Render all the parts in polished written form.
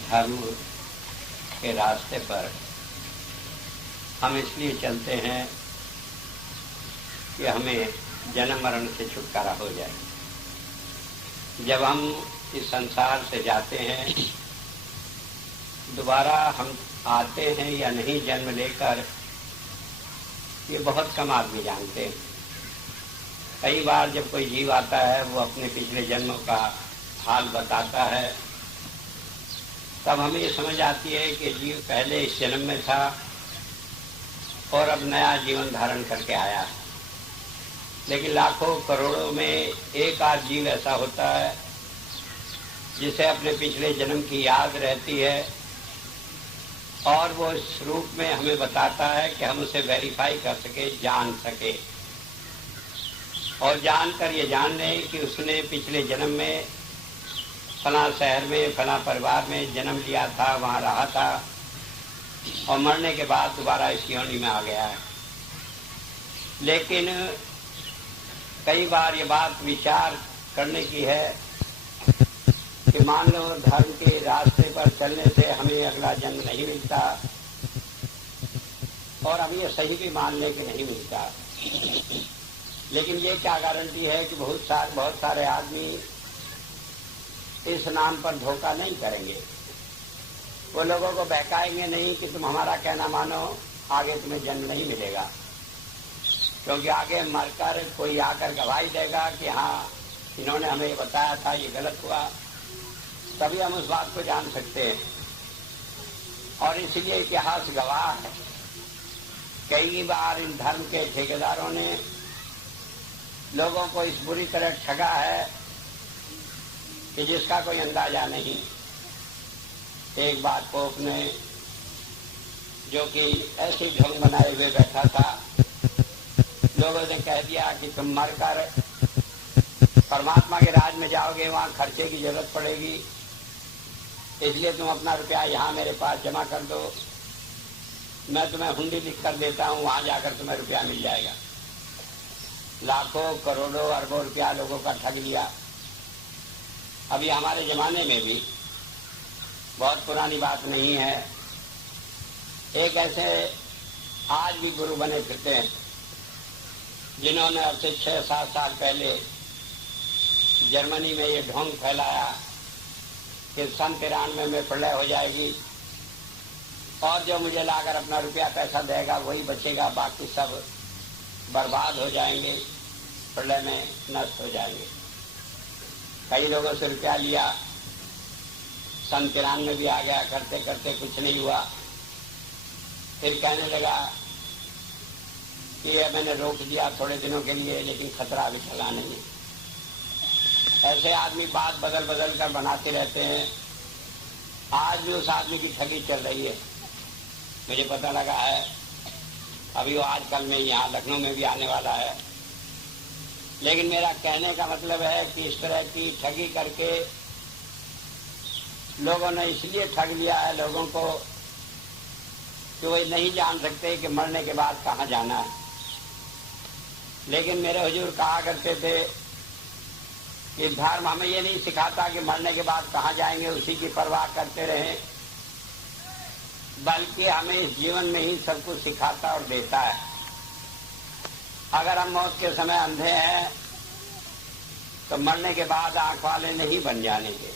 धर्म के रास्ते पर हम इसलिए चलते हैं कि हमें जन्म मरण से छुटकारा हो जाए। जब हम इस संसार से जाते हैं, दोबारा हम आते हैं या नहीं जन्म लेकर, ये बहुत कम आदमी जानते हैं। कई बार जब कोई जीव आता है, वो अपने पिछले जन्मों का हाल बताता है, तब हमें ये समझ आती है कि जीव पहले इस जन्म में था और अब नया जीवन धारण करके आया है। लेकिन लाखों करोड़ों में एक आध जीव ऐसा होता है जिसे अपने पिछले जन्म की याद रहती है और वो इस रूप में हमें बताता है कि हम उसे वेरीफाई कर सके, जान सके, और जानकर ये जान लें कि उसने पिछले जन्म में फला शहर में फला परिवार में जन्म लिया था, वहाँ रहा था और मरने के बाद दोबारा इस योनि में आ गया है। लेकिन कई बार ये बात विचार करने की है कि मान लो धर्म के रास्ते पर चलने से हमें अगला जन्म नहीं मिलता, और हम ये सही भी मान लें कि नहीं मिलता, लेकिन ये क्या गारंटी है कि बहुत सारे आदमी इस नाम पर धोखा नहीं करेंगे। वो लोगों को बहकाएंगे नहीं कि तुम हमारा कहना मानो, आगे तुम्हें जन्म नहीं मिलेगा, क्योंकि आगे मरकर कोई आकर गवाही देगा कि हाँ इन्होंने हमें ये बताया था, ये गलत हुआ, तभी हम उस बात को जान सकते हैं। और इसलिए इतिहास गवाह है, कई बार इन धर्म के ठेकेदारों ने लोगों को इस बुरी तरह ठगा है कि जिसका कोई अंदाजा नहीं। एक बार पोप ने, जो कि ऐसी ढंग बनाए हुए बैठा था, लोगों ने कह दिया कि तुम मरकर परमात्मा के राज में जाओगे, वहाँ खर्चे की जरूरत पड़ेगी, इसलिए तुम अपना रुपया यहाँ मेरे पास जमा कर दो, मैं तुम्हें हुंडी लिख कर देता हूँ, वहाँ जाकर तुम्हें रुपया मिल जाएगा। लाखों करोड़ों अरबों रुपया लोगों का ठग लिया। अभी हमारे जमाने में भी, बहुत पुरानी बात नहीं है, एक ऐसे आज भी गुरु बने फिरते हैं जिन्होंने अब से 6-7 साल पहले जर्मनी में ये ढोंग फैलाया कि सन 93 में प्रलय हो जाएगी और जो मुझे लाकर अपना रुपया पैसा देगा वही बचेगा, बाकी सब बर्बाद हो जाएंगे, प्रलय में नष्ट हो जाएंगे। कई लोगों से रुपया लिया, सन 93 भी आ गया, करते करते कुछ नहीं हुआ। फिर कहने लगा कि ये मैंने रोक दिया थोड़े दिनों के लिए, लेकिन खतरा अभी चला नहीं। ऐसे आदमी बात बदल बदल कर बनाते रहते हैं। आज भी उस आदमी की ठगी चल रही है, मुझे पता लगा है। अभी वो आजकल में यहाँ लखनऊ में भी आने वाला है। लेकिन मेरा कहने का मतलब है कि इस तरह की ठगी करके लोगों ने इसलिए ठग लिया है लोगों को कि वो नहीं जान सकते कि मरने के बाद कहाँ जाना है। लेकिन मेरे हुजूर कहा करते थे कि धर्म हमें ये नहीं सिखाता कि मरने के बाद कहाँ जाएंगे उसी की परवाह करते रहें, बल्कि हमें इस जीवन में ही सब कुछ सिखाता और देता है। अगर हम मौत के समय अंधे हैं तो मरने के बाद आंख वाले नहीं बन जाने के।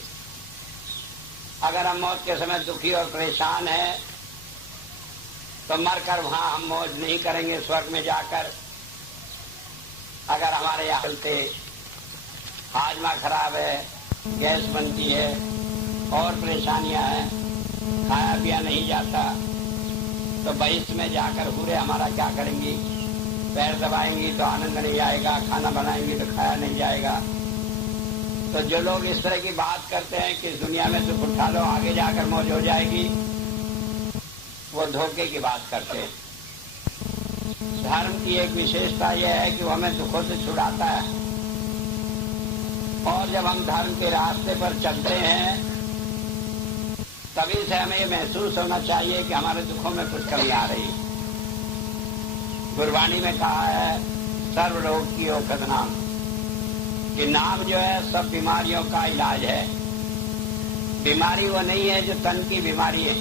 अगर हम मौत के समय दुखी और परेशान हैं तो मरकर वहां हम मौज नहीं करेंगे स्वर्ग में जाकर। अगर हमारे यहाँ चलते हाजमा खराब है, गैस बनती है और परेशानियां हैं, खाया पिया नहीं जाता, तो बहिष्ठ में जाकर पूरे हमारा क्या करेंगी? पैर दबाएंगी तो आनंद नहीं आएगा, खाना बनाएंगी तो खाया नहीं जाएगा। तो जो लोग इस तरह की बात करते हैं कि इस दुनिया में दुख उठा लो आगे जाकर मौज हो जाएगी, वो धोखे की बात करते हैं। धर्म की एक विशेषता यह है कि वो हमें दुखों से छुड़ाता है, और जब हम धर्म के रास्ते पर चलते हैं तभी से हमें ये महसूस होना चाहिए कि हमारे दुखों में कुछ कमी आ रही है। गुरबानी में कहा है सर्व रोग की औषध नाम, कि नाम जो है सब बीमारियों का इलाज है। बीमारी वो नहीं है जो तन की बीमारी है।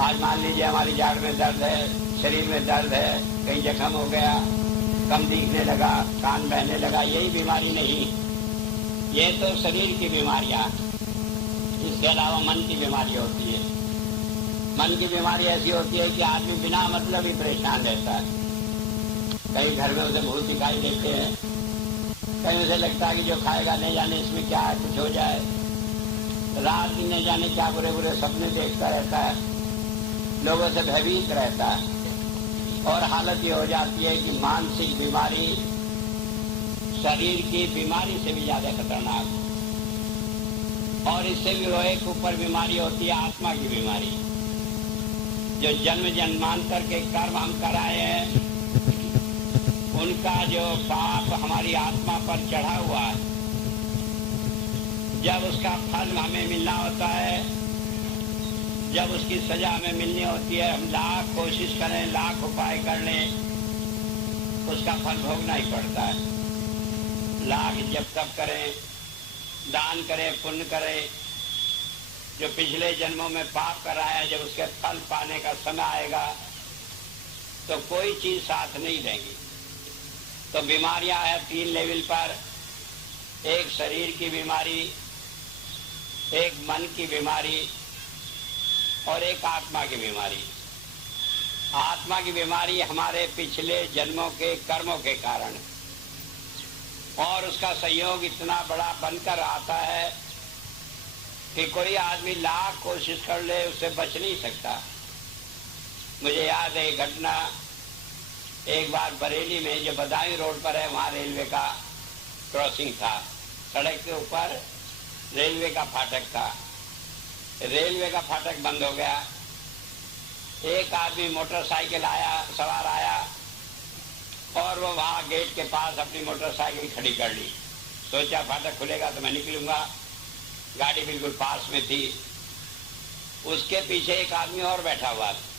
आज मान लीजिए हमारी जाड़ में दर्द है, शरीर में दर्द है, कहीं जख्म हो गया, कम दिखने लगा, कान बहने लगा, यही बीमारी नहीं। ये तो शरीर की बीमारियां, इसके अलावा मन की बीमारी होती है। मन की बीमारी ऐसी होती है कि आदमी बिना मतलब ही परेशान रहता है। कहीं घर में उसे भूत दिखाई देते हैं, कहीं उसे लगता है कि जो खाएगा नहीं जाने इसमें क्या है, कुछ हो जाए। रात दिन नहीं जाने क्या बुरे बुरे सपने देखता रहता है, लोगों से भयभीत रहता है। और हालत ये हो जाती है कि मानसिक बीमारी शरीर की बीमारी से भी ज्यादा खतरनाक, और इससे भी वो एक ऊपर बीमारी होती है आत्मा की बीमारी। जो जन्म जन्मांतर के कर्म हम कराए हैं, उनका जो पाप हमारी आत्मा पर चढ़ा हुआ है, जब उसका फल हमें मिलना होता है, जब उसकी सजा हमें मिलनी होती है, हम लाख कोशिश करें, लाख उपाय कर लें, उसका फल भोगना ही पड़ता है। लाख जब तब करें, दान करें, पुण्य करें, जो पिछले जन्मों में पाप कराया, जब उसके फल पाने का समय आएगा तो कोई चीज साथ नहीं देगी। तो बीमारियां हैं 3 लेवल पर, एक शरीर की बीमारी, एक मन की बीमारी और एक आत्मा की बीमारी। आत्मा की बीमारी हमारे पिछले जन्मों के कर्मों के कारण, और उसका संयोग इतना बड़ा बनकर आता है कि कोई आदमी लाख कोशिश कर ले, उससे बच नहीं सकता। मुझे याद है घटना, एक बार बरेली में जो बदायूं रोड पर है, वहां रेलवे का क्रॉसिंग था, सड़क के ऊपर रेलवे का फाटक था। रेलवे का फाटक बंद हो गया। एक आदमी मोटरसाइकिल सवार आया और वो वहां गेट के पास अपनी मोटरसाइकिल खड़ी कर ली। सोचा फाटक खुलेगा तो मैं निकलूंगा, गाड़ी बिल्कुल पास में थी। उसके पीछे एक आदमी और बैठा हुआ था।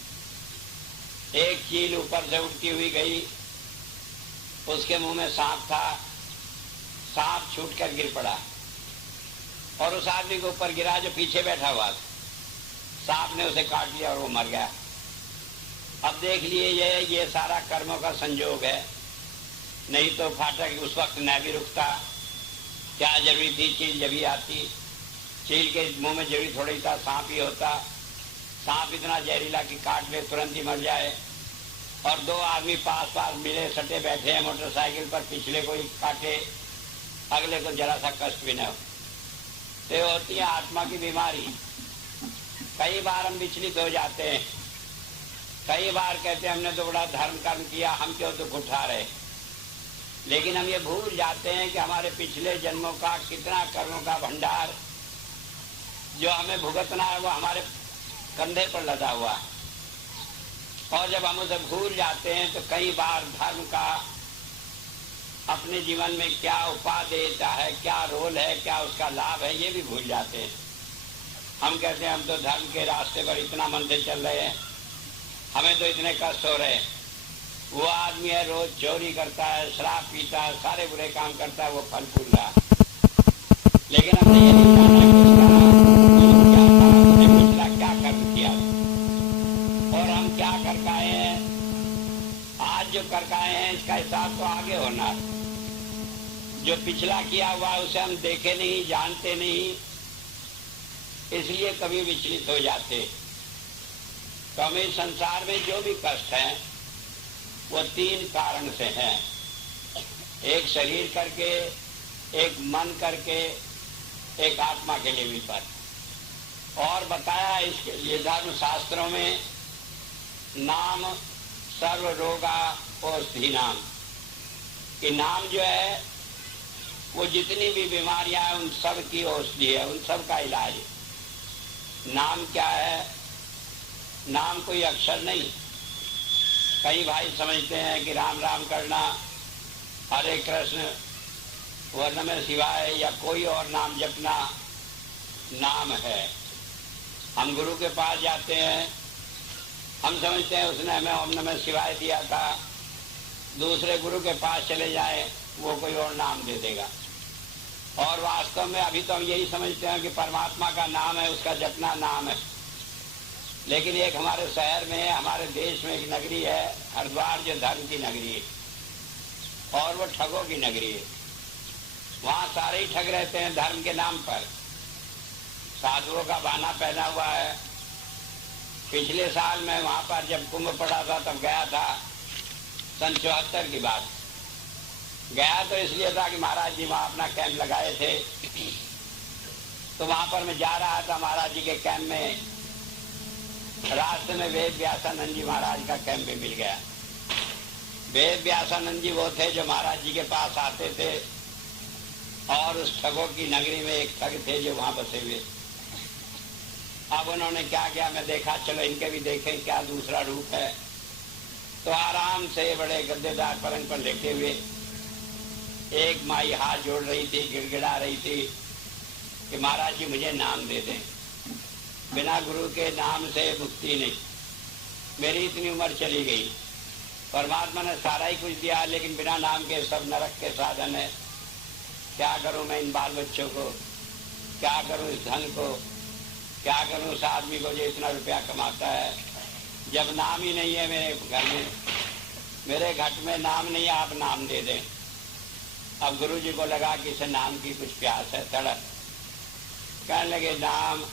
एक चील ऊपर से उड़ती हुई गई, उसके मुंह में सांप था, सांप छूटकर गिर पड़ा और उस आदमी के ऊपर गिरा जो पीछे बैठा हुआ था। सांप ने उसे काट लिया और वो मर गया। अब देख लिए ये सारा कर्मों का संयोग है, नहीं तो फाटक उस वक्त न भी रुकता। क्या जरूरी थी, चील जब ही आती, चील के मुंह में जरूरी थोड़ी था, सांप ही होता। सांप इतना जहरीला कि काट ले तुरंत ही मर जाए। और 2 आदमी पास पास मिले सटे बैठे हैं मोटरसाइकिल पर, पिछले को ही काटे, अगले को जरा सा कष्ट भी न हो। तो होती है आत्मा की बीमारी। कई बार हम विचलित हो जाते हैं, कई बार कहते हैं हमने तो बड़ा धर्म कर्म किया, हम क्यों दुख उठा रहे। लेकिन हम ये भूल जाते हैं कि हमारे पिछले जन्मों का कितना कर्मों का भंडार जो हमें भुगतना है वो हमारे कंधे पर लदा हुआ है। और जब हम उसे भूल जाते हैं तो कई बार धर्म का अपने जीवन में क्या उपाय देता है, क्या रोल है, क्या उसका लाभ है, ये भी भूल जाते हैं। हम कहते हैं हम तो धर्म के रास्ते पर इतना मन से चल रहे हैं, हमें तो इतने कष्ट हो रहे हैं। वो आदमी है रोज चोरी करता है, शराब पीता है, सारे बुरे काम करता है, वो फल फूल रहा है। लेकिन हमने ये नहीं जाना कि पिछला क्या कर्म किया और हम क्या कर पाए हैं। आज जो कर पाए हैं इसका हिसाब तो आगे होना है। जो पिछला किया हुआ उसे हम देखे नहीं, जानते नहीं, इसलिए कभी विचलित हो जाते। तो हमें संसार में जो भी कष्ट है वो 3 कारण से हैं। एक शरीर करके, एक मन करके, एक आत्मा के लेवल पर। और बताया इसके लिए धर्म शास्त्रों में, नाम सर्व रोगा औषधि नाम, कि नाम जो है वो जितनी भी बीमारियां हैं उन सब की औषधि है, उन सब का इलाज है। नाम क्या है? नाम कोई अक्षर नहीं। कई भाई समझते हैं कि राम राम करना, हरे कृष्ण, वर्ण में शिवाय या कोई और नाम जपना नाम है। हम गुरु के पास जाते हैं, हम समझते हैं उसने हमें ओम नमः शिवाय दिया था। दूसरे गुरु के पास चले जाए, वो कोई और नाम दे देगा। और वास्तव में अभी तो हम यही समझते हैं कि परमात्मा का नाम है, उसका जपना नाम है। लेकिन एक हमारे शहर में, हमारे देश में एक नगरी है हरिद्वार, जो धर्म की नगरी है और वो ठगों की नगरी है। वहाँ सारे ही ठग रहते हैं धर्म के नाम पर। साधुओं का बहाना पहना हुआ है। पिछले साल मैं वहाँ पर जब कुंभ पड़ा था तब गया था, सन 74 की बात। गया तो इसलिए था कि महाराज जी वहाँ अपना कैंप लगाए थे, तो वहाँ पर मैं जा रहा था महाराज जी के कैंप में। रास्ते में वेद व्यासानंद जी महाराज का कैंप भी मिल गया। वेद व्यासानंद जी वो थे जो महाराज जी के पास आते थे, और उस ठगों की नगरी में एक ठग थे जो वहाँ बसे हुए। अब उन्होंने क्या किया, मैं देखा चलो इनके भी देखें क्या दूसरा रूप है। तो आराम से बड़े गद्देदार पलंग पर लेटे हुए एक माई हाथ जोड़ रही थी, गिड़गिड़ा रही थी कि महाराज जी मुझे नाम दे दें, बिना गुरु के नाम से मुक्ति नहीं। मेरी इतनी उम्र चली गई, परमात्मा ने सारा ही कुछ दिया, लेकिन बिना नाम के सब नरक के साधन है। क्या करूं मैं इन बाल बच्चों को, क्या करूं इस धन को, क्या करूं उस आदमी को जो इतना रुपया कमाता है, जब नाम ही नहीं है मेरे घर में, मेरे घट में नाम नहीं है, आप नाम दे दें। अब गुरु जी को लगा कि इसे नाम की कुछ प्यास है, तड़प। कहने लगे नाम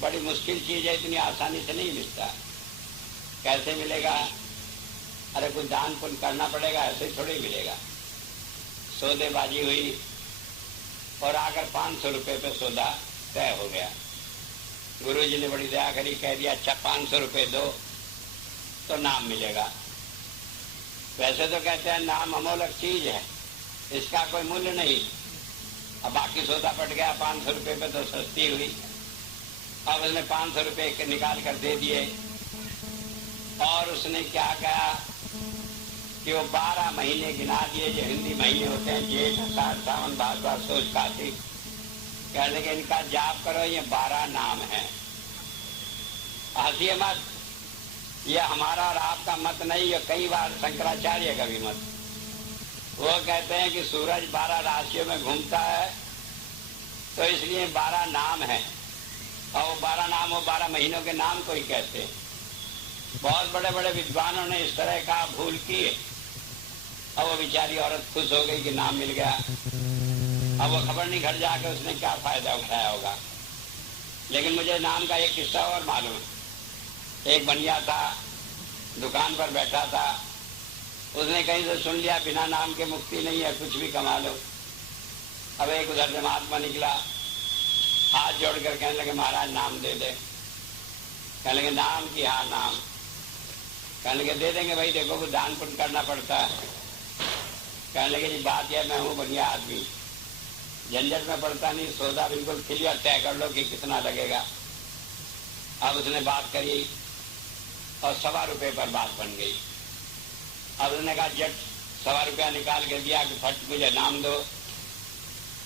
बड़ी मुश्किल चीज है, इतनी आसानी से नहीं मिलता। कैसे मिलेगा? अरे कुछ दान पुण्य करना पड़ेगा, ऐसे थोड़ी मिलेगा। सौदेबाजी हुई और आकर 500 रुपये पे सौदा तय हो गया। गुरु जी ने बड़ी दया करी, कह दिया अच्छा 500 रुपये दो तो नाम मिलेगा। वैसे तो कहते हैं नाम अमोलक चीज है, इसका कोई मूल्य नहीं। अब बाकी सौदा पट गया 500 रुपये पे तो सस्ती हुई। अब उसने 500 रुपये निकाल कर दे दिए, और उसने क्या कहा कि वो 12 महीने गिना दिए जो हिंदी महीने होते हैं, जेठ आषाढ़ सावन भादवा सोच कार्तिक। कहने लगे इनका जाप करो, ये 12 नाम है। हंसिए मत, ये हमारा और आपका मत नहीं, ये कई बार शंकराचार्य का भी मत। वो कहते हैं कि सूरज 12 राशियों में घूमता है, तो इसलिए 12 नाम है, और वो 12 नाम वो 12 महीनों के नाम को ही कहते हैं। बहुत बड़े बड़े विद्वानों ने इस तरह का भूल की, अब वो बेचारी औरत खुश हो गई कि नाम मिल गया। अब वो खबर नहीं, घर जाकर उसने क्या फायदा उठाया होगा। लेकिन मुझे नाम का एक किस्सा और मालूम है। एक बनिया था, दुकान पर बैठा था, उसने कहीं से सुन लिया बिना नाम के मुक्ति नहीं है, कुछ भी कमा लो। अब एक उधर से महात्मा निकला, हाथ जोड़कर कहने लगे महाराज नाम दे दे। कहने लगे नाम की? हाँ नाम। कहने लगे दे देंगे भाई, देखो कुछ दान पुण्य करना पड़ता है। कहने लगे जी बात यह मैं हूँ बढ़िया आदमी, झंझट में पड़ता नहीं, सौदा बिल्कुल क्लियर तय कर लो कि कितना लगेगा। अब उसने बात करी और 1.25 रुपये पर बात बन गई। अब उसने कहा जट 1.25 रुपया निकाल के दिया कि फट मुझे नाम दो,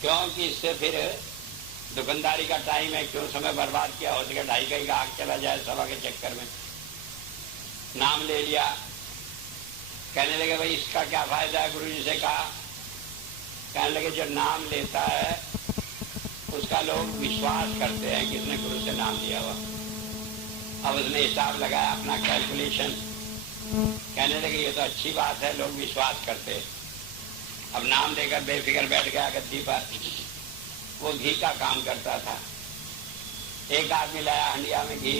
क्योंकि इससे फिर दुकानदारी का टाइम है, क्यों समय बर्बाद किया, हो सके 2.5 का आग चला जाए सभा के चक्कर में। नाम ले लिया। कहने लगे भाई इसका क्या फायदा है? गुरु जी से कहा। कहने लगे जो नाम लेता है उसका लोग विश्वास करते हैं कि इसने गुरु से नाम लिया हुआ। अब उसने हिसाब लगाया अपना कैलकुलेशन, कहने लगे ये तो अच्छी बात है, लोग विश्वास करते हैं। अब नाम लेकर बेफिक्र बैठ गया गद्दी पर। वो घी का काम करता था। एक आदमी लाया हंडिया में घी,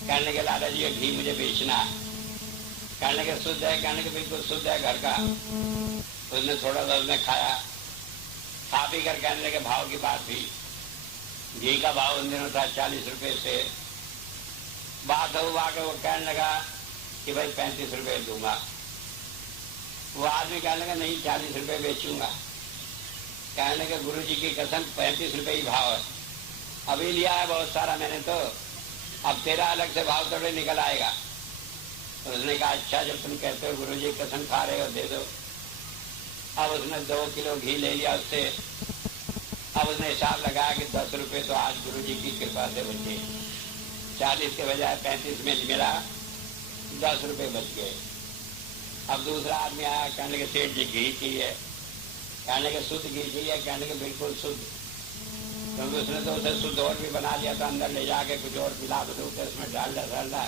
कहने लगे लाला जी ये घी मुझे बेचना है। कहने लगे शुद्ध है? कहने लगे बिल्कुल शुद्ध है, घर का। उसने थोड़ा सा उसने खाया, खा पी कर कहने लगे भाव की बात हुई। घी का भाव उन दिनों था 40 रुपये से। बात हुआ कि वो कहने लगा कि भाई 35 रुपये दूंगा। वो आदमी कहने लगा नहीं 40 रुपये बेचूंगा। कहने लगे गुरु जी की कसम 35 रुपये ही भाव है, अभी लिया है बहुत सारा मैंने, तो अब तेरा अलग से भाव थोड़े निकल आएगा। तो उसने कहा अच्छा जब तुम कहते हो गुरु जी कसम खा रहे हो दे दो। अब उसने 2 किलो घी ले लिया उससे। अब उसने हिसाब लगाया कि 10 रुपये तो आज गुरु जी की कृपा से बचे, 40 के बजाय 35 में मिला, 10 रुपये बच गए। अब दूसरा आदमी आया, कहने लगे सेठ जी घी चाहिए। कहने के शुद्ध घी चाहिए, कहने के बिल्कुल शुद्ध, क्योंकि उसने तो उसे शुद्ध और भी बना लिया था, अंदर ले जाके कुछ और मिला दो के उसमें डालडा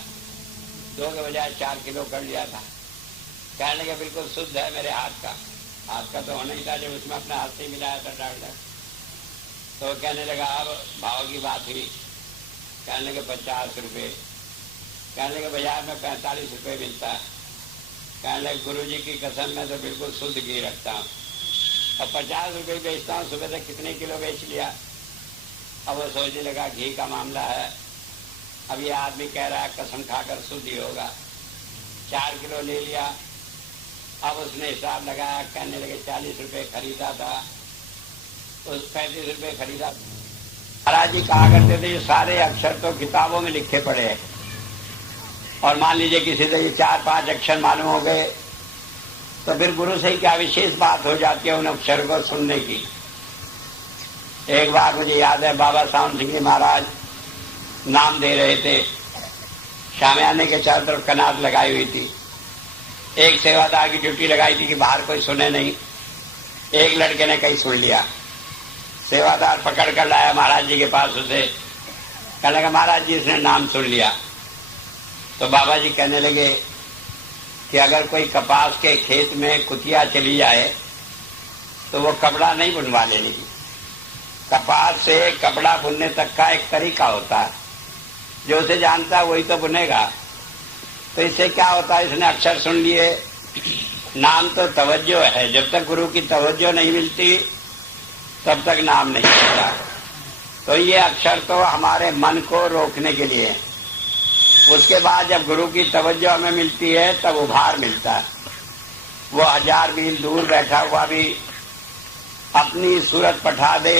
2 के बजाय 4 किलो कर लिया था। कहने के बिल्कुल शुद्ध है मेरे हाथ का तो होना ही था जब उसमें अपने हाथ से मिलाया था डालडा। तो कहने लगा अब भाव की बात हुई, कहने के 50 रुपये, कहने के बाजार में 45 रुपये मिलता है। कहने लगे गुरु जी की कसम में तो बिल्कुल शुद्ध घी रखता हूँ और 50 रुपये बेचता हूँ, सुबह तक कितने किलो बेच लिया। अब वो सोचने लगा घी का मामला है, अब ये आदमी कह रहा है कसम खाकर शुद्ध ही होगा, 4 किलो ले लिया। अब उसने हिसाब लगाया, कहने लगे 40 रुपये खरीदा था, उस 35 रुपये खरीदा। महाराज जी कहा करते थे ये सारे अक्षर तो किताबों में लिखे पड़े हैं, और मान लीजिए किसी से ये 4-5 अक्षर मालूम हो गए तो फिर गुरु से ही क्या विशेष बात हो जाती है उन अक्षर को सुनने की। एक बार मुझे याद है बाबा सावन सिंह जी महाराज नाम दे रहे थे, शामियाने के चारों तरफ कनात लगाई हुई थी, एक सेवादार की ड्यूटी लगाई थी कि बाहर कोई सुने नहीं। एक लड़के ने कहीं सुन लिया, सेवादार पकड़ कर लाया महाराज जी के पास उसे, कहने लगा महाराज जी इसने नाम सुन लिया। तो बाबा जी कहने लगे कि अगर कोई कपास के खेत में कुतिया चली जाए तो वो कपड़ा नहीं बुनवा लेने की। कपास से कपड़ा बुनने तक का एक तरीका होता है, जो उसे जानता है वही तो बुनेगा। तो इससे क्या होता है, इसने अक्षर सुन लिए, नाम तो तवज्जो है, जब तक गुरु की तवज्जो नहीं मिलती तब तक नाम नहीं मिलता। तो ये अक्षर तो हमारे मन को रोकने के लिए है, उसके बाद जब गुरु की तवज्जो हमें मिलती है तब उभार मिलता है। वो 1000 मील दूर बैठा हुआ भी अपनी सूरत पठा दे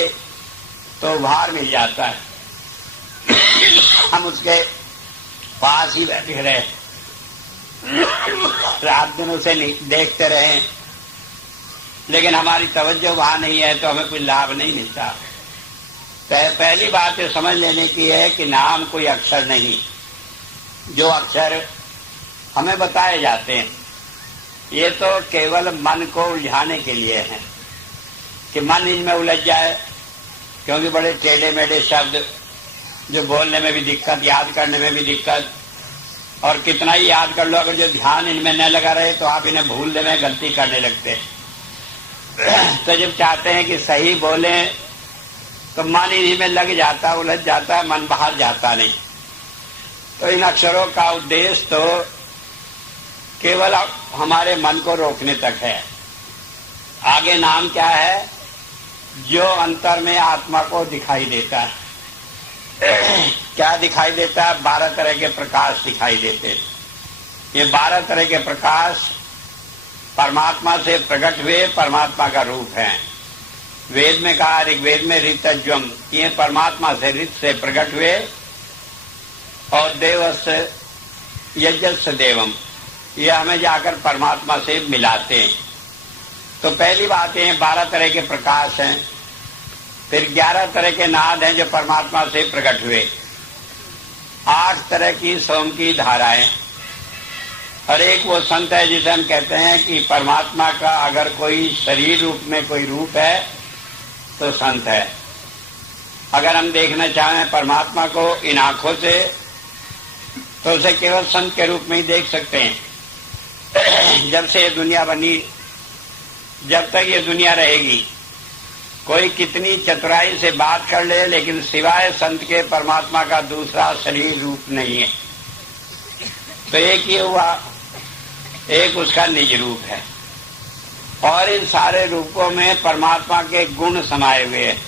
तो उभार मिल जाता है। हम उसके पास ही बैठे रहे, रात दिन उसे देखते रहे, लेकिन हमारी तवज्जो वहां नहीं है तो हमें कोई लाभ नहीं मिलता। पहली बात ये समझ लेने की है कि नाम कोई अक्षर नहीं, जो अक्षर हमें बताए जाते हैं ये तो केवल मन को उलझाने के लिए है कि मन इनमें उलझ जाए, क्योंकि बड़े टेढ़े मेढ़े शब्द जो बोलने में भी दिक्कत, याद करने में भी दिक्कत, और कितना ही याद कर लो अगर जो ध्यान इनमें न लगा रहे तो आप इन्हें भूलने में गलती करने लगते हैं। तो जब चाहते हैं कि सही बोलें तो मन इन्हीं में लग जाता, उलझ जाता है, मन बाहर जाता नहीं। तो इन अक्षरों का उद्देश्य तो केवल हमारे मन को रोकने तक है। आगे नाम क्या है, जो अंतर में आत्मा को दिखाई देता है। क्या दिखाई देता है, 12 तरह के प्रकाश दिखाई देते हैं। ये 12 तरह के प्रकाश परमात्मा से प्रकट हुए परमात्मा का रूप है। वेद में कहा, ऋग्वेद में ऋतज्वम, ये परमात्मा से ऋत से प्रकट हुए, और देवस्य यज्ञस्य देवम, ये हमें जाकर परमात्मा से मिलाते हैं। तो पहली बात है 12 तरह के प्रकाश हैं, फिर 11 तरह के नाद हैं जो परमात्मा से प्रकट हुए, 8 तरह की सोम की धाराएं, और एक वो संत है जिसे हम कहते हैं कि परमात्मा का अगर कोई शरीर रूप में कोई रूप है तो संत है। अगर हम देखना चाहें परमात्मा को इन आंखों से तो उसे केवल संत के रूप में ही देख सकते हैं। जब से ये दुनिया बनी, जब तक ये दुनिया रहेगी, कोई कितनी चतुराई से बात कर ले, लेकिन सिवाय संत के परमात्मा का दूसरा शरीर रूप नहीं है। तो एक ही हुआ, एक उसका निज रूप है, और इन सारे रूपों में परमात्मा के गुण समाये हुए हैं,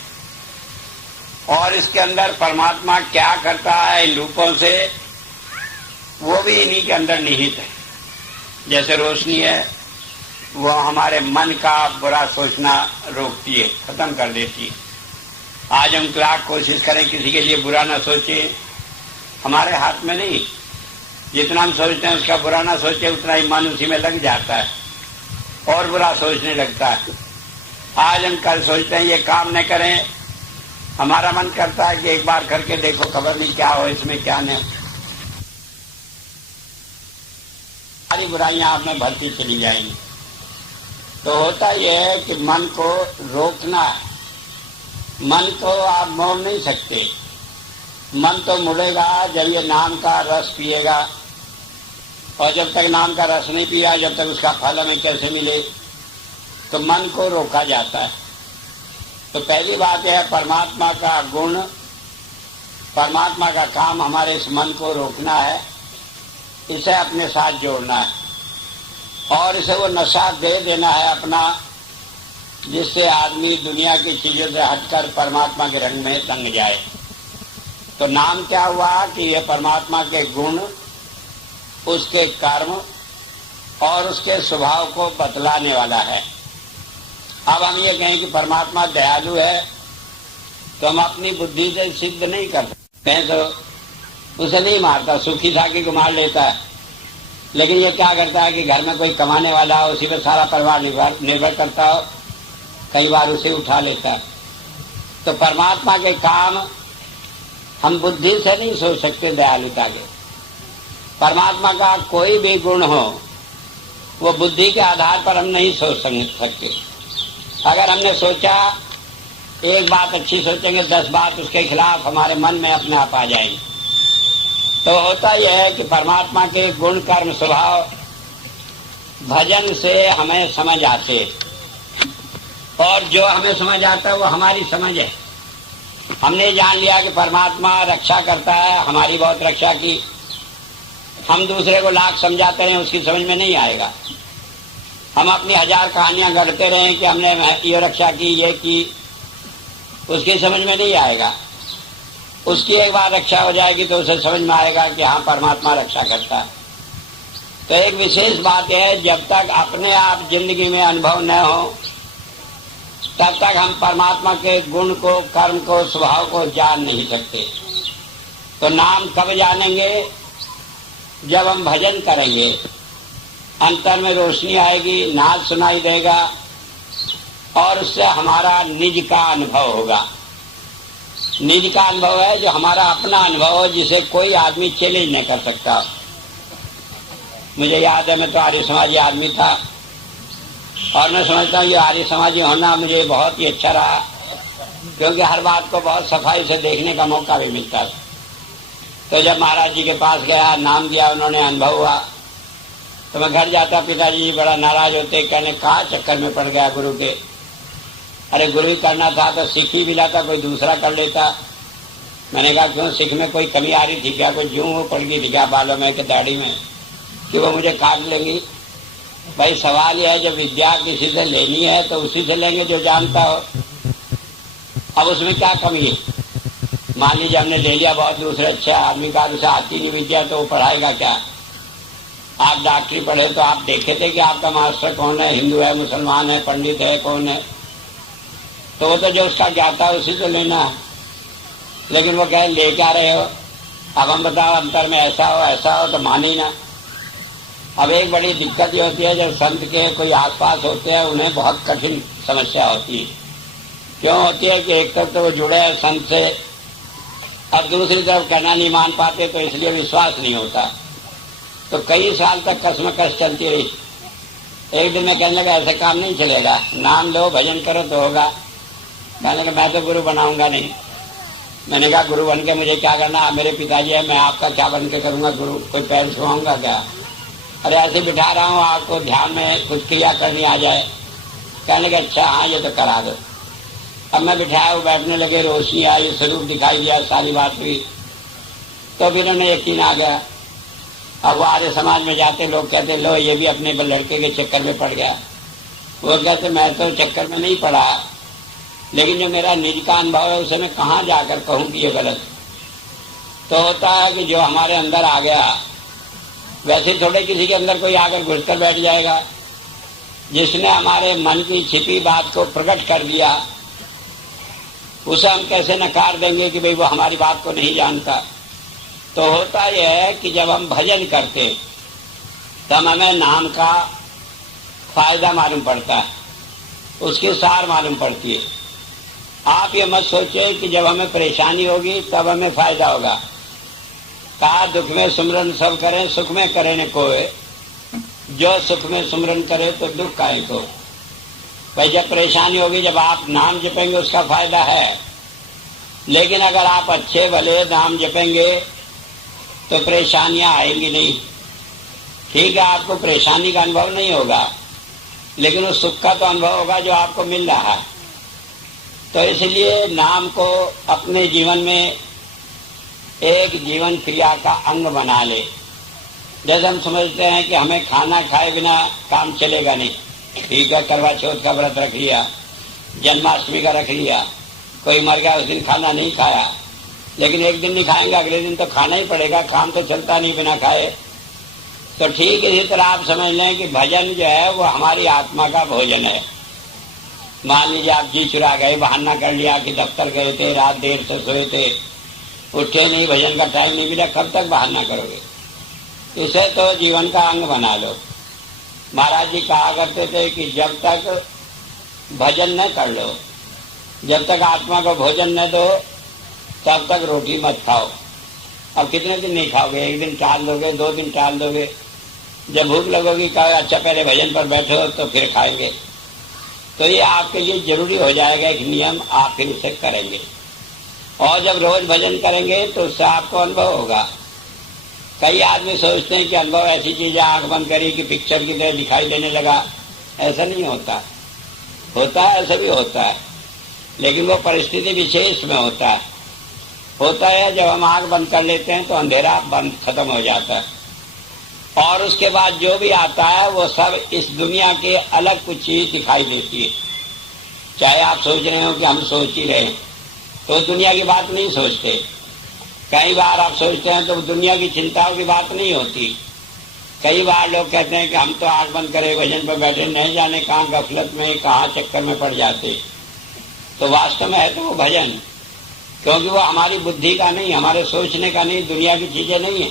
और इसके अंदर परमात्मा क्या करता है इन रूपों से वो भी इन्हीं के अंदर निहित है। जैसे रोशनी है, वो हमारे मन का बुरा सोचना रोकती है, खत्म कर देती है। आज हम लाख कोशिश करें किसी के लिए बुरा ना सोचे, हमारे हाथ में नहीं। जितना हम सोचते हैं उसका बुरा ना सोचे, उतना ही मन उसी में लग जाता है और बुरा सोचने लगता है। आज हम कल सोचते हैं ये काम न करें, हमारा मन करता है कि एक बार करके देखो, खबर नहीं क्या हो इसमें, क्या नहीं। सारी बुराइयां आप में भरती चली जाएंगी। तो होता यह है कि मन को रोकना है। मन को आप मोड़ नहीं सकते। मन तो मुड़ेगा जब ये नाम का रस पिएगा, और जब तक नाम का रस नहीं पिया, जब तक उसका फल हमें कैसे मिले। तो मन को रोका जाता है। तो पहली बात यह है, परमात्मा का गुण, परमात्मा का काम हमारे इस मन को रोकना है, इसे अपने साथ जोड़ना है और इसे वो नशा दे देना है अपना, जिससे आदमी दुनिया की चीजों से हटकर परमात्मा के रंग में रंग जाए। तो नाम क्या हुआ कि ये परमात्मा के गुण, उसके कर्म और उसके स्वभाव को बतलाने वाला है। अब हम ये कहें कि परमात्मा दयालु है, तो हम अपनी बुद्धि से सिद्ध नहीं कर सकते। कहें तो उसे नहीं मारता, सूखी साखी को मार लेता है, लेकिन ये क्या करता है कि घर में कोई कमाने वाला हो, उसी पर सारा परिवार निर्भर करता हो, कई बार उसे उठा लेता है। तो परमात्मा के काम हम बुद्धि से नहीं सोच सकते दयालुता के। परमात्मा का कोई भी गुण हो, वो बुद्धि के आधार पर हम नहीं सोच सकते। अगर हमने सोचा, एक बात अच्छी सोचेंगे, 10 बात उसके खिलाफ हमारे मन में अपने आप आ जाएंगे। तो होता यह है कि परमात्मा के गुण कर्म स्वभाव भजन से हमें समझ आते, और जो हमें समझ आता है वो हमारी समझ है। हमने जान लिया कि परमात्मा रक्षा करता है, हमारी बहुत रक्षा की। हम दूसरे को लाख समझाते रहे, उसकी समझ में नहीं आएगा। हम अपनी 1000 कहानियां गढ़ते रहे कि हमने ये रक्षा की, ये की, उसकी समझ में नहीं आएगा। उसकी एक बार रक्षा हो जाएगी तो उसे समझ में आएगा कि हाँ, परमात्मा रक्षा करता है। तो एक विशेष बात यह है, जब तक अपने आप जिंदगी में अनुभव न हो, तब तक हम परमात्मा के गुण को, कर्म को, स्वभाव को जान नहीं सकते। तो नाम कब जानेंगे? जब हम भजन करेंगे, अंतर में रोशनी आएगी, नाद सुनाई देगा और उससे हमारा निज का अनुभव होगा। निज का अनुभव है जो हमारा अपना अनुभव हो, जिसे कोई आदमी चैलेंज नहीं कर सकता। मुझे याद है, मैं तो आर्य समाजी आदमी था, और मैं समझता हूँ ये आर्य समाजी होना मुझे बहुत ही अच्छा रहा, क्योंकि हर बात को बहुत सफाई से देखने का मौका भी मिलता था। तो जब महाराज जी के पास गया, नाम दिया, उन्होंने अनुभव हुआ, तो मैं घर जाता, पिताजी बड़ा नाराज होते, कहने कहाँ चक्कर में पड़ गया गुरु के। अरे गुरु ही करना था तो सीख ही मिला था, कोई दूसरा कर लेता। मैंने कहा क्यों, सीख में कोई कमी आ रही थी क्या? कोई जूं वो पड़ गई थी क्या बालों में कि दाढ़ी में, कि वो मुझे काट लेंगी? भाई सवाल यह है, जब विद्या किसी से लेनी है तो उसी से लेंगे जो जानता हो। अब उसमें क्या कमी है? मान लीजिए हमने ले लिया बहुत दूसरे अच्छे आदमी का, उसे आती नहीं विद्या, तो वो पढ़ाएगा क्या? आप डॉक्टरी पढ़े तो आप देखे थे कि आपका मास्टर कौन है, हिंदू है, मुसलमान है, पंडित है, कौन है? तो वो तो जो उसका ज्ञाता है उसी को लेना है। लेकिन वो कहे ले क्या रहे हो? अब हम बताओ अंतर में ऐसा हो तो मानी ना। अब एक बड़ी दिक्कत ये होती है, जब संत के कोई आसपास होते हैं, उन्हें बहुत कठिन समस्या होती है। क्यों होती है कि एक तरफ तो वो जुड़े हैं संत से, अब दूसरी तरफ कहना नहीं मान पाते, तो इसलिए विश्वास नहीं होता। तो कई साल तक कसमकस चलती रही। एक दिन मैं कहने लगा ऐसा काम नहीं चलेगा, नाम लो, भजन करो तो होगा। कहने लगा मैं तो गुरु बनाऊंगा नहीं। मैंने कहा गुरु बन के मुझे क्या करना? आप मेरे पिताजी है, मैं आपका क्या बन के करूंगा गुरु? कोई पैर छुआऊंगा क्या? अरे ऐसे बिठा रहा हूँ, आपको ध्यान में कुछ क्रिया करनी आ जाए। कहने लगे अच्छा हाँ, ये तो करा दो। अब मैं बिठाया, वो बैठने लगे, रोशनी आई, स्वरूप दिखाई दिया, सारी बात हुई, तो फिर उन्हें यकीन आ गया। अब वो आर्य समाज में जाते लोग कहते लो ये भी अपने लड़के के चक्कर में पड़ गया। वो कहते मैं तो चक्कर में नहीं पड़ा, लेकिन जो मेरा निज का अनुभव है उसे मैं कहाँ जाकर कहूँ कि ये गलत। तो होता है कि जो हमारे अंदर आ गया, वैसे थोड़े किसी के अंदर कोई आकर घुसकर बैठ जाएगा। जिसने हमारे मन की छिपी बात को प्रकट कर दिया, उसे हम कैसे नकार देंगे कि भाई वो हमारी बात को नहीं जानता। तो होता यह है कि जब हम भजन करते तब हमें नाम का फायदा मालूम पड़ता है, उसकी सार मालूम पड़ती है। आप ये मत सोचिए कि जब हमें परेशानी होगी तब हमें फायदा होगा। कहा दुख में सुमरन सब करें, सुख में करे न कोई, जो सुख में सुमरन करे तो दुख काहे को। भाई जब परेशानी होगी, जब आप नाम जपेंगे उसका फायदा है, लेकिन अगर आप अच्छे भले नाम जपेंगे तो परेशानियां आएंगी नहीं। ठीक है, आपको परेशानी का अनुभव नहीं होगा, लेकिन उस सुख का तो अनुभव होगा जो आपको मिल रहा है। तो इसलिए नाम को अपने जीवन में एक जीवन क्रिया का अंग बना ले। जैसे हम समझते हैं कि हमें खाना खाए बिना काम चलेगा नहीं, ठीक है, करवा चौथ का व्रत रख लिया, जन्माष्टमी का रख लिया, कोई मर गया उस दिन खाना नहीं खाया, लेकिन एक दिन नहीं खाएंगे अगले दिन तो खाना ही पड़ेगा, काम तो चलता नहीं बिना खाए। तो ठीक इसी तरह आप समझ लें कि भजन जो है वो हमारी आत्मा का भोजन है। मान लीजिए आप जी चुरा गए, बहाना कर लिया कि दफ्तर गए थे, रात देर से सोए थे, उठे नहीं, भजन का टाइम नहीं मिला, कब तक बहाना करोगे? इसे तो जीवन का अंग बना लो। महाराज जी कहा करते थे कि जब तक भजन न कर लो, जब तक आत्मा को भोजन न दो, तब तक रोटी मत खाओ। अब कितने दिन नहीं खाओगे? एक दिन टाल दोगे, 2 दिन टाल दोगे, जब भूख लगोगी कहो अच्छा पहले भजन पर बैठो तो फिर खाएंगे। तो ये आपके लिए जरूरी हो जाएगा, एक नियम, आप फिर उसे करेंगे। और जब रोज भजन करेंगे तो उससे आपको अनुभव होगा। कई आदमी सोचते हैं कि अनुभव ऐसी चीज है, आंख बंद करी कि पिक्चर की तरह दिखाई देने लगा। ऐसा नहीं होता, होता है, ऐसा भी होता है, लेकिन वो परिस्थिति विशेष में होता है। होता है जब हम आंख बंद कर लेते हैं तो अंधेरा बंद खत्म हो जाता है, और उसके बाद जो भी आता है वो सब इस दुनिया के अलग कुछ चीज दिखाई देती है। चाहे आप सोच रहे हो कि हम सोच ही रहे हैं, तो दुनिया की बात नहीं सोचते। कई बार आप सोचते हैं तो दुनिया की चिंताओं की बात नहीं होती। कई बार लोग कहते हैं कि हम तो आंख बंद करे भजन पर बैठे, नहीं जाने कहाँ गफलत में, कहाँ चक्कर में पड़ जाते। तो वास्तव में है तो वो भजन, क्योंकि वो हमारी बुद्धि का नहीं, हमारे सोचने का नहीं, दुनिया की चीजें नहीं है।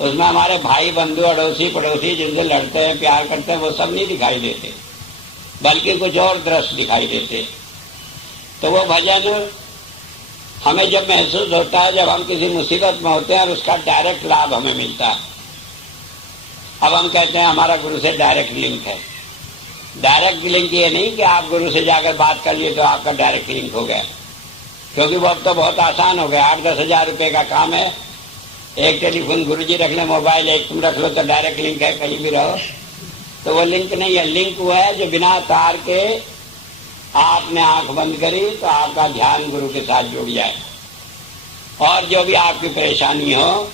उसमें हमारे भाई बंधु अड़ोसी पड़ोसी जिनसे लड़ते हैं, प्यार करते हैं, वो सब नहीं दिखाई देते, बल्कि कुछ और दृश्य दिखाई देते। तो वो भजन हमें जब महसूस होता है जब हम किसी मुसीबत में होते हैं और उसका डायरेक्ट लाभ हमें मिलता है। अब हम कहते हैं हमारा गुरु से डायरेक्ट लिंक है। डायरेक्ट लिंक ये नहीं कि आप गुरु से जाकर बात कर लिए तो आपका डायरेक्ट लिंक हो गया, क्योंकि वो अब तो बहुत आसान हो गया। 8-10 हजार रुपए का काम है, एक टेलीफोन गुरुजी रख ले, मोबाइल एक तुम रख लो तो डायरेक्ट लिंक है, कहीं भी रहो। तो वो लिंक नहीं है। लिंक वो है जो बिना तार के आपने आंख बंद करी तो आपका ध्यान गुरु के साथ जुड़ जाए, और जो भी आपकी परेशानी हो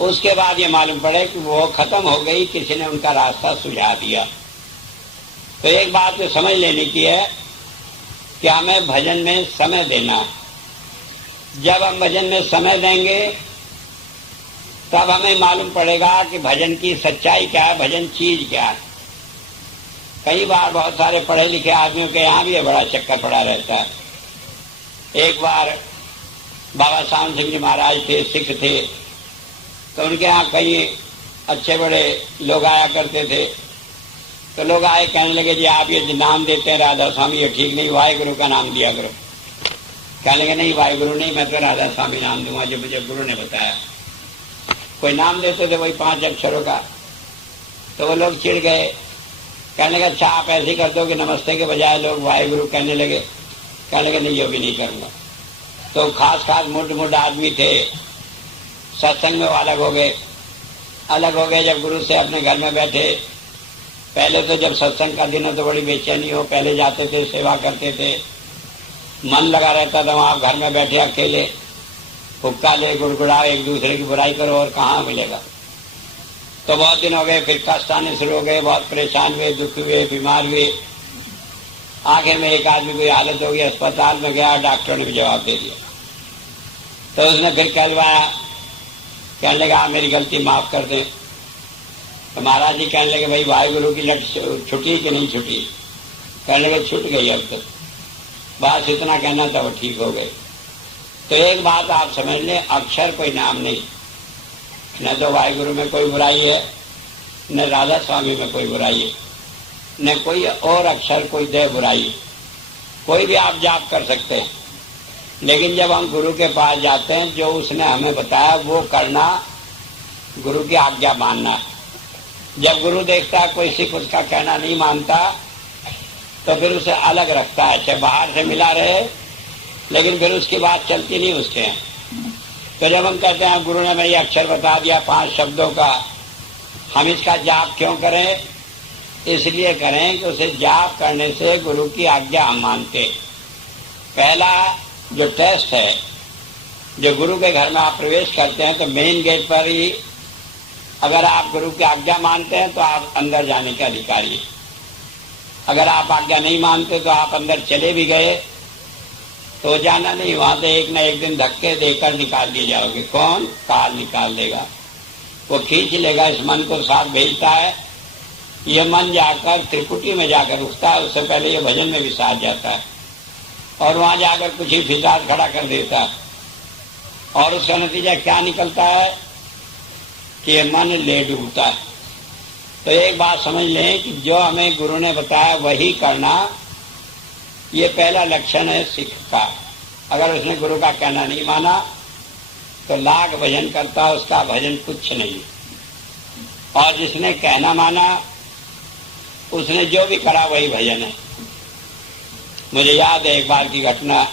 उसके बाद ये मालूम पड़े कि वो खत्म हो गई, किसी ने उनका रास्ता सुझा दिया। तो एक बात तो समझ लेने की है कि हमें भजन में समय देना है। जब हम भजन में समय देंगे तब हमें मालूम पड़ेगा कि भजन की सच्चाई क्या है, भजन चीज क्या है। कई बार बहुत सारे पढ़े लिखे आदमियों के यहाँ भी बड़ा चक्कर पड़ा रहता है। एक बार बाबा सावन सिंह जी महाराज थे, सिख थे, तो उनके यहाँ कई अच्छे बड़े लोग आया करते थे। तो लोग आए, कहने लगे जी आप ये नाम देते हैं राधा स्वामी, ये ठीक नहीं, वाहेगुरु का नाम दिया करो। कहने लगे नहीं वाहेगुरु नहीं, मैं तो राधा स्वामी नाम दूंगा जो मुझे गुरु ने बताया। कोई नाम देते थे वही 5 अक्षरों का। तो वो लोग चिढ़ गए, कहने लगे अच्छा आप ऐसे कर दो कि नमस्ते के बजाय लोग वाहेगुरु कहने लगे। कहने लगे नहीं, ये भी नहीं करूंगा। तो खास खास मुड आदमी थे, सत्संग में वो अलग हो गए। अलग हो गए जब गुरु से अपने घर में बैठे। पहले तो जब सत्संग का दिन हो तो बड़ी बेचैनी हो, पहले जाते थे, सेवा करते थे, मन लगा रहता था। वहां घर में बैठे अकेले हुक्का ले, गुड़गुड़ाओ, एक दूसरे की बुराई करो, और कहाँ मिलेगा। तो बहुत दिन हो गए, फिर कष्ट आने शुरू हो गए, बहुत परेशान हुए, दुखी हुए, बीमार हुए। आखिर में एक आदमी की हालत हो गई, अस्पताल में गया, डॉक्टर ने भी जवाब दे दिया। तो उसने फिर कहलवाया, कहने लगा आप मेरी गलती माफ कर दें। तो महाराज जी कहने लगे भाई वाहेगुरु की लट छुटी कि नहीं छुटी? कहने लगे छूट गई, अब तो बस इतना कहना था, वो ठीक हो गए। तो एक बात आप समझ लें, अक्षर कोई नाम नहीं, न तो वाहेगुरु में कोई बुराई है, न राधा स्वामी में कोई बुराई है, न कोई और अक्षर कोई दे बुराई है। कोई भी आप जाप कर सकते हैं, लेकिन जब हम गुरु के पास जाते हैं जो उसने हमें बताया वो करना, गुरु की आज्ञा मानना। जब गुरु देखता है कोई सिख उसका कहना नहीं मानता तो फिर उसे अलग रखता है, चाहे बाहर से मिला रहे लेकिन फिर उसकी बात चलती नहीं उसके। तो जब हम कहते हैं गुरु ने मैं ये अक्षर बता दिया 5 शब्दों का, हम इसका जाप क्यों करें? इसलिए करें कि उसे जाप करने से गुरु की आज्ञा हम मानते। पहला जो टेस्ट है, जो गुरु के घर में आप प्रवेश करते हैं तो मेन गेट पर ही अगर आप गुरु की आज्ञा मानते हैं तो आप अंदर जाने के अधिकारी हैं। अगर आप आज्ञा नहीं मानते तो आप अंदर चले भी गए तो जाना नहीं, वहां से एक न एक दिन धक्के देकर निकाल दिए जाओगे। कौन? काल निकाल देगा, वो खींच लेगा। इस मन को साथ भेजता है, ये मन जाकर त्रिकुटी में जाकर रुकता है, उससे पहले ये भजन में भी साथ जाता है और वहां जाकर कुछ ही फिसाद खड़ा कर देता है। और उसका नतीजा क्या निकलता है कि ये मन ले डूबता है। तो एक बात समझ लें कि जो हमें गुरु ने बताया वही करना, ये पहला लक्षण है सिख का। अगर उसने गुरु का कहना नहीं माना तो लाख भजन करता, उसका भजन कुछ नहीं। और जिसने कहना माना उसने जो भी करा वही भजन है। मुझे याद है एक बार की घटना,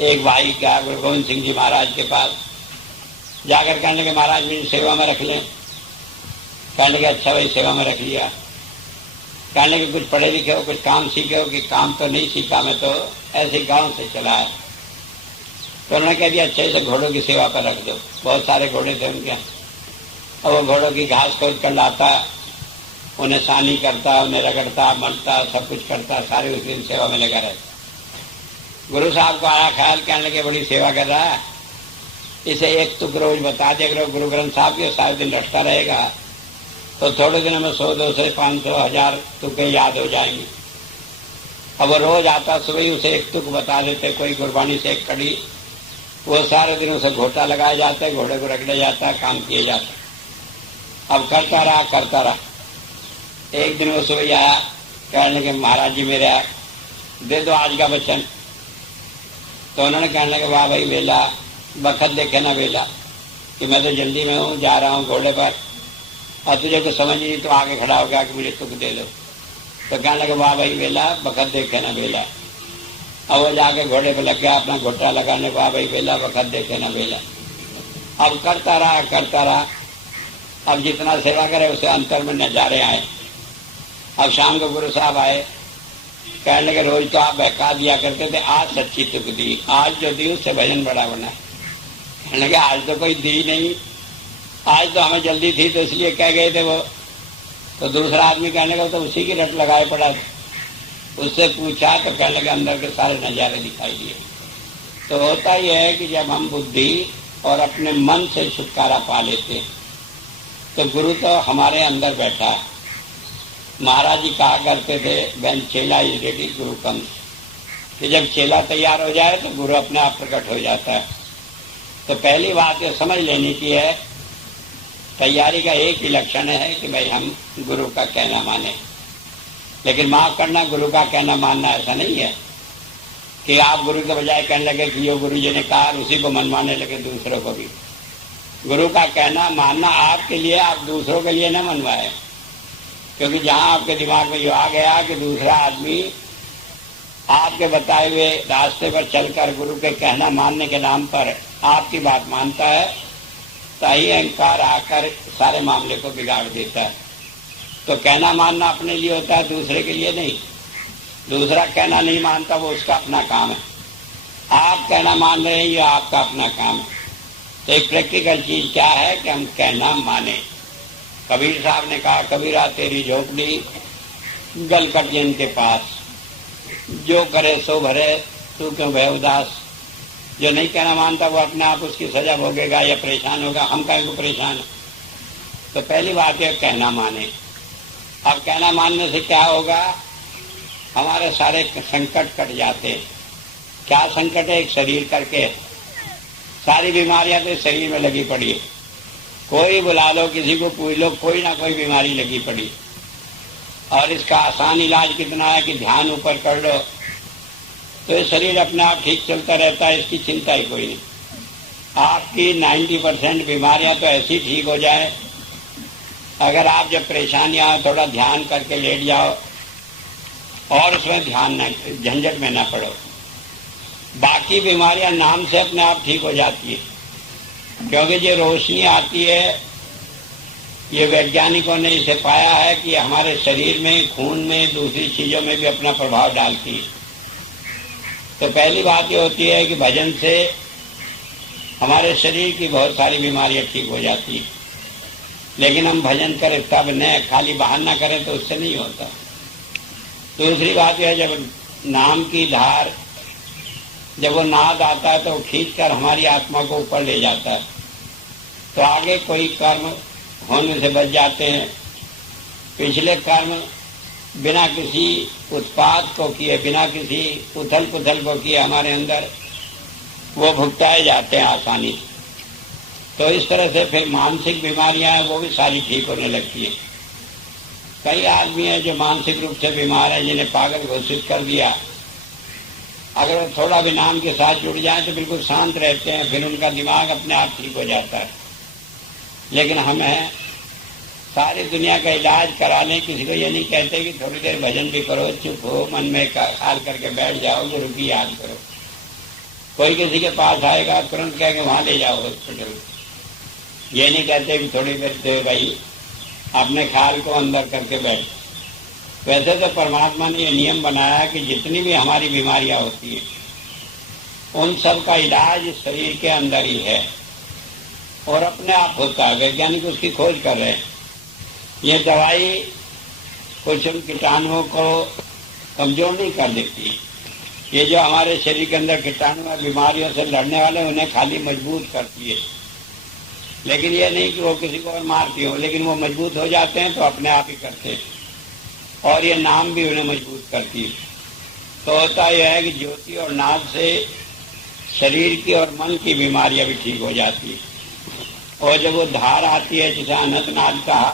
एक भाई गया गुरु गोविंद सिंह जी महाराज के पास, जाकर कहने के महाराज मेरी सेवा में रख लें। कहने के अच्छा भाई सेवा में रख लिया। कहने के कुछ पढ़े लिखे हो, कुछ काम सीखे हो? कि काम तो नहीं सीखा, मैं तो ऐसे गांव से चला है। तो उन्होंने कह दिया अच्छे से घोड़ों की सेवा पर रख दो। बहुत सारे घोड़े थे उनके, और वो घोड़ों की घास खोद कर लाता, उन्हें सानी करता, उन्हें रगड़ता, मलता, सब कुछ करता, सारे उस दिन सेवा में लगा रहता। गुरु साहब को आया ख्याल, कहने लगे बड़ी सेवा कर रहा है, इसे एक तुक रोज बता दिया करो गुरु ग्रंथ साहब के, सारे दिन रटता रहेगा तो थोड़े दिनों में 100, 200, 500, 1000 तुकें याद हो जाएंगी। अब वो रोज आता, सुबह ही उसे एक तुक बता देते, कोई गुरबानी से एक कड़ी, वो सारे दिन उसे घोटा लगाया जाता है, घोड़े को रगड़ा जाता है, काम किए जाता है। अब करता रहा। एक दिन वो सुबह आया, कहने लगे महाराज जी मेरे दे दो आज का वचन। तो उन्होंने कहने लगे वाह भाई वेला, बखत देखे ना वेला, कि मैं तो जल्दी में हूँ, जा रहा हूँ घोड़े पर, और तुझे कुछ समझ नहीं तो आगे खड़ा हो गया कि मुझे तुक दे दो। तो कहने लगे वाह भाई वेला, बखत देखे ना वेला। अब वो जाके घोड़े पर लग गया, अपना घोटा लगाने, वाह भाई वेला, बखत देखे ना वेला। अब करता रहा। अब जितना सेवा करे उसे अंतर में नजारे आए। अब शाम को गुरु साहब आए, कहने लगे रोज तो आप बहका दिया करते थे, आज सच्ची तुक दी, आज जो दी उससे भजन बड़ा बना। कहने लगे आज तो कोई दी नहीं, आज तो हमें जल्दी थी तो इसलिए कह गए थे वो। तो दूसरा आदमी कहने लगा तो उसी की रट लगाए पड़ा। उससे पूछा तो कहने लगे अंदर के सारे नजारे दिखाई दिए। तो होता यह है कि जब हम बुद्धि और अपने मन से छुटकारा पा लेते तो गुरु तो हमारे अंदर बैठा है। महाराज जी कहा करते थे when चेला इज रेडी गुरु कम्स, कि जब चेला तैयार हो जाए तो गुरु अपने आप प्रकट हो जाता है। तो पहली बात ये समझ लेने की है, तैयारी का एक ही लक्षण है कि भाई हम गुरु का कहना माने। लेकिन माफ करना, गुरु का कहना मानना ऐसा नहीं है कि आप गुरु के बजाय कहने लगे कि जो गुरु जी ने कहा उसी को मनवाने लगे दूसरों को भी। गुरु का कहना मानना आपके लिए, आप दूसरों के लिए न मनवाए। क्योंकि जहां आपके दिमाग में ये आ गया कि दूसरा आदमी आपके बताए हुए रास्ते पर चलकर गुरु के कहना मानने के नाम पर आपकी बात मानता है, तो ही अहंकार आकर सारे मामले को बिगाड़ देता है। तो कहना मानना अपने लिए होता है, दूसरे के लिए नहीं। दूसरा कहना नहीं मानता, वो उसका अपना काम है। आप कहना मान रहे हैं, ये आपका अपना काम है। तो एक प्रैक्टिकल चीज क्या है कि हम कहना माने। कबीर साहब ने कहा कबीरा तेरी झोपड़ी गलकट जिनके पास, जो करे सो भरे तू क्यों भय उदास। जो नहीं कहना मानता वो अपने आप उसकी सजा भोगेगा या परेशान होगा, हम कहें को परेशान है। तो पहली बात है कहना माने। अब कहना मानने से क्या होगा, हमारे सारे संकट कट जाते हैं। क्या संकट है, एक शरीर करके सारी बीमारियां तो शरीर में लगी पड़ी है। कोई बुला लो, किसी को पूछ लो, कोई ना कोई बीमारी लगी पड़ी। और इसका आसान इलाज कितना है कि ध्यान ऊपर कर लो तो ये शरीर अपने आप ठीक चलता रहता है, इसकी चिंता ही कोई नहीं। आपकी 90% बीमारियां तो ऐसी ठीक हो जाए, अगर आप जब परेशानियां थोड़ा ध्यान करके लेट जाओ और उसमें ध्यान न, झंझट में न पड़ो। बाकी बीमारियां नाम से अपने आप ठीक हो जाती है, क्योंकि जो रोशनी आती है, ये वैज्ञानिकों ने इसे पाया है कि हमारे शरीर में, खून में, दूसरी चीजों में भी अपना प्रभाव डालती है। तो पहली बात ये होती है कि भजन से हमारे शरीर की बहुत सारी बीमारियां ठीक हो जाती है। लेकिन हम भजन करें तब न, खाली बहाना करें तो उससे नहीं होता। दूसरी बात यह है, जब नाम की धार, जब वो नाद आता है तो वो खींच कर हमारी आत्मा को ऊपर ले जाता है, तो आगे कोई कर्म होने से बच जाते हैं। पिछले कर्म बिना किसी उत्पात को किए, बिना किसी उथल पुथल को किए हमारे अंदर वो भुगताए जाते हैं आसानी से। तो इस तरह से फिर मानसिक बीमारियां हैं, वो भी सारी ठीक होने लगती है। कई आदमी हैं जो मानसिक रूप से बीमार हैं, जिन्हें पागल घोषित कर दिया, अगर वो थोड़ा भी नाम के साथ जुड़ जाए तो बिल्कुल शांत रहते हैं, फिर उनका दिमाग अपने आप ठीक हो जाता है। लेकिन हमें सारी दुनिया का इलाज करा लें, किसी को ये नहीं कहते कि थोड़ी देर भजन भी करो, चुप हो, मन में ख्याल करके बैठ जाओ, गुरु की याद करो। कोई किसी के पास आएगा तुरंत कहेंगे वहां ले जाओ हॉस्पिटल। ये नहीं कहते कि थोड़ी देर से भाई अपने ख्याल को अंदर करके बैठ। वैसे तो परमात्मा ने ये नियम बनाया कि जितनी भी हमारी बीमारियां होती है, उन सब का इलाज शरीर के अंदर ही है और अपने आप होता है। वैज्ञानिक उसकी खोज कर रहे हैं। ये दवाई कुछ उन कीटाणुओं को कमजोर नहीं कर देती, ये जो हमारे शरीर के अंदर कीटाणु और बीमारियों से लड़ने वाले, उन्हें खाली मजबूत करती है। लेकिन ये नहीं कि वो किसी को और मारती हो, लेकिन वो मजबूत हो जाते हैं तो अपने आप ही करते हैं। और ये नाम भी उन्हें मजबूत करती है। तो होता यह है कि ज्योति और नाद से शरीर की और मन की बीमारियां भी ठीक हो जाती है। और जब वो धार आती है, जिसे अनंत नाद कहा,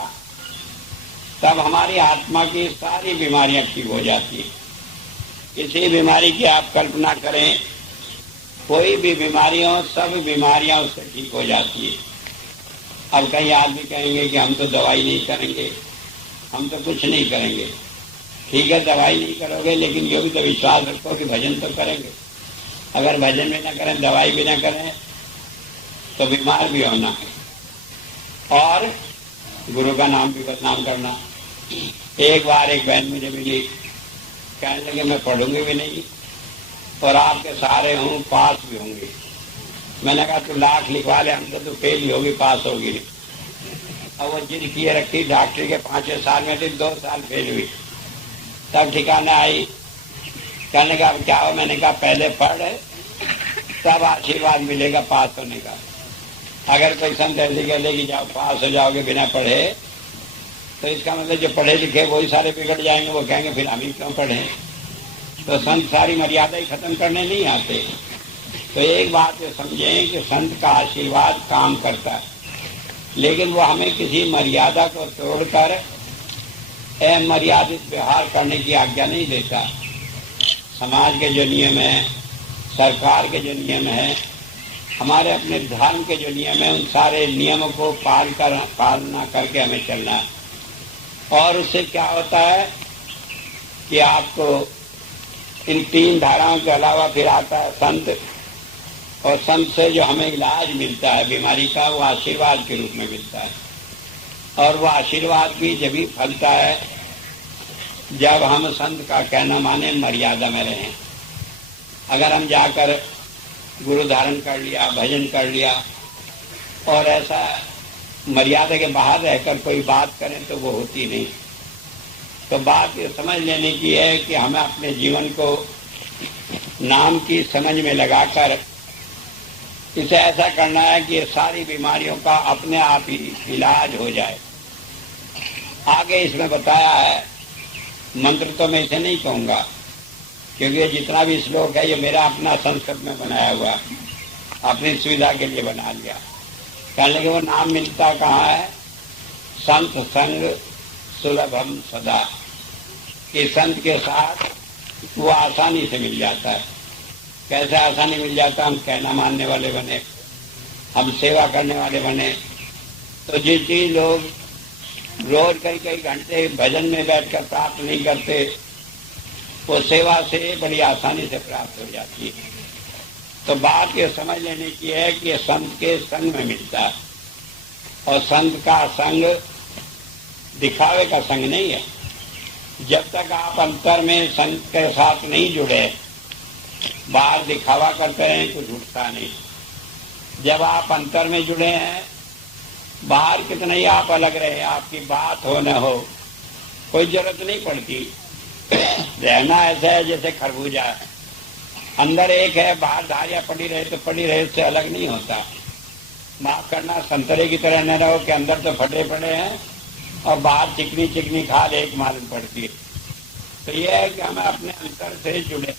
तब हमारी आत्मा की सारी बीमारियां ठीक हो जाती है। किसी बीमारी की आप कल्पना करें, कोई भी बीमारी हो, सब बीमारियां उससे ठीक हो जाती है। अब कई आदमी कहेंगे कि हम तो दवाई नहीं करेंगे, हम तो कुछ नहीं करेंगे। ठीक है, दवाई नहीं करोगे, लेकिन ये भी तो विश्वास रखो कि भजन तो करेंगे। अगर भजन भी न करें, दवाई भी न करें, तो बीमार भी होना है और गुरु का नाम भी बदनाम करना। एक बार एक बहन मुझे मिली, कहने लगे मैं पढ़ूंगी भी नहीं और आपके सहारे हूँ, पास भी होंगी। मैंने कहा तू लाख लिखवा ले, हम तो फेल ही होगी, पास होगी नहीं। अब वो जिद किए रखी, डॉक्टरी के 5 साल में थी, 2 साल फेल हुई। तब ठिकाना आई, कहने का अब क्या हो? मैंने कहा पहले पढ़, तब आशीर्वाद मिलेगा पास होने का। अगर कोई संत ऐसे कह दे कि जाओ पास हो जाओगे बिना पढ़े, तो इसका मतलब जो पढ़े लिखे वही सारे बिगड़ जाएंगे। वो कहेंगे फिर हम ही क्यों पढ़े? तो संत सारी मर्यादा ही खत्म करने नहीं आते। तो एक बात ये समझें कि संत का आशीर्वाद काम करता है, लेकिन वो हमें किसी मर्यादा को तोड़कर अमर्यादित व्यवहार करने की आज्ञा नहीं देता। समाज के जो नियम है, सरकार के जो नियम है, हमारे अपने धर्म के जो नियम है, उन सारे नियमों को पालना करके हमें चलना है। और उससे क्या होता है कि आपको इन 3 धाराओं के अलावा फिर आता है संत, और संत से जो हमें इलाज मिलता है बीमारी का, वो आशीर्वाद के रूप में मिलता है। और वो आशीर्वाद भी जब ही फलता है जब हम संत का कहना माने, मर्यादा में रहें। अगर हम जाकर गुरु धारण कर लिया, भजन कर लिया और ऐसा मर्यादा के बाहर रहकर कोई बात करें तो वो होती नहीं। तो बात ये समझ लेने की है कि हमें अपने जीवन को नाम की समझ में लगाकर इसे ऐसा करना है कि ये सारी बीमारियों का अपने आप ही इलाज हो जाए। आगे इसमें बताया है, मंत्र तो मैं इसे नहीं कहूँगा क्योंकि ये जितना भी श्लोक है ये मेरा अपना संस्कृत में बनाया हुआ, अपनी सुविधा के लिए बना लिया। कहने लगे वो नाम मिलता कहाँ है? संत संग सुलभम सदा, कि संत के साथ वो आसानी से मिल जाता है। कैसे आसानी मिल जाता? हम कहना मानने वाले बने, हम सेवा करने वाले बने। तो जिस चीज लोग रोज कई कई घंटे भजन में बैठकर प्राप्त नहीं करते, वो सेवा से बड़ी आसानी से प्राप्त हो जाती है। तो बात ये समझ लेने की है कि ये संत के संग में मिलता है, और संत का संग दिखावे का संग नहीं है। जब तक आप अंतर में संत के साथ नहीं जुड़े, बाहर दिखावा करते हैं, कुछ उठता नहीं। जब आप अंतर में जुड़े हैं, बाहर कितना ही आप अलग रहे, आपकी बात हो न हो, कोई जरूरत नहीं पड़ती। रहना ऐसा है जैसे खरबूजा है, अंदर एक है, बाहर धारियां पड़ी रहे तो पड़ी रहे, उससे अलग नहीं होता। माफ करना, संतरे की तरह न रहो कि अंदर तो फटे पड़े हैं और बाहर चिकनी चिकनी खाल एक मालूम पड़ती है। तो यह है कि हमें अपने अंतर से जुड़े